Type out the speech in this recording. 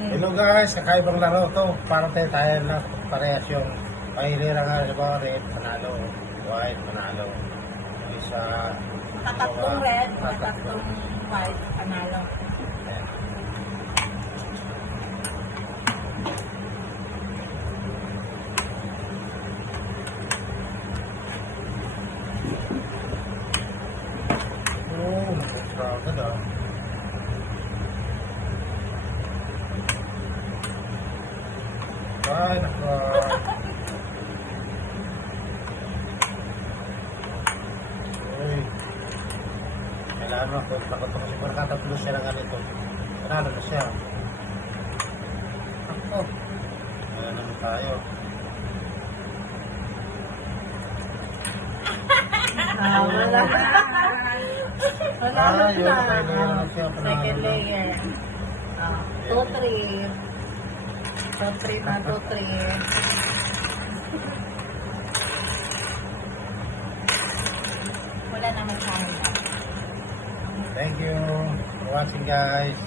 Hello guys, kakaibang laro to. Para tayo na parehas yung pahilira nga sa mga red, panalo. White, panalo. Yung isa, Tatlong red, tatlong white, panalo. ayan. Oh, crowded ah. Ay, nako. Uy. Kailangan mo ako. Bakit ako si Parkatatlo siya ng ganito. Panalo na siya. Ako. Ayan naman tayo. Wala. Wala Ah, na. yun. Kailangan na siya. Panalo Second na. layer. 2-3. 2-3 na, 2-3. Wala naman sa akin. Thank you for watching guys.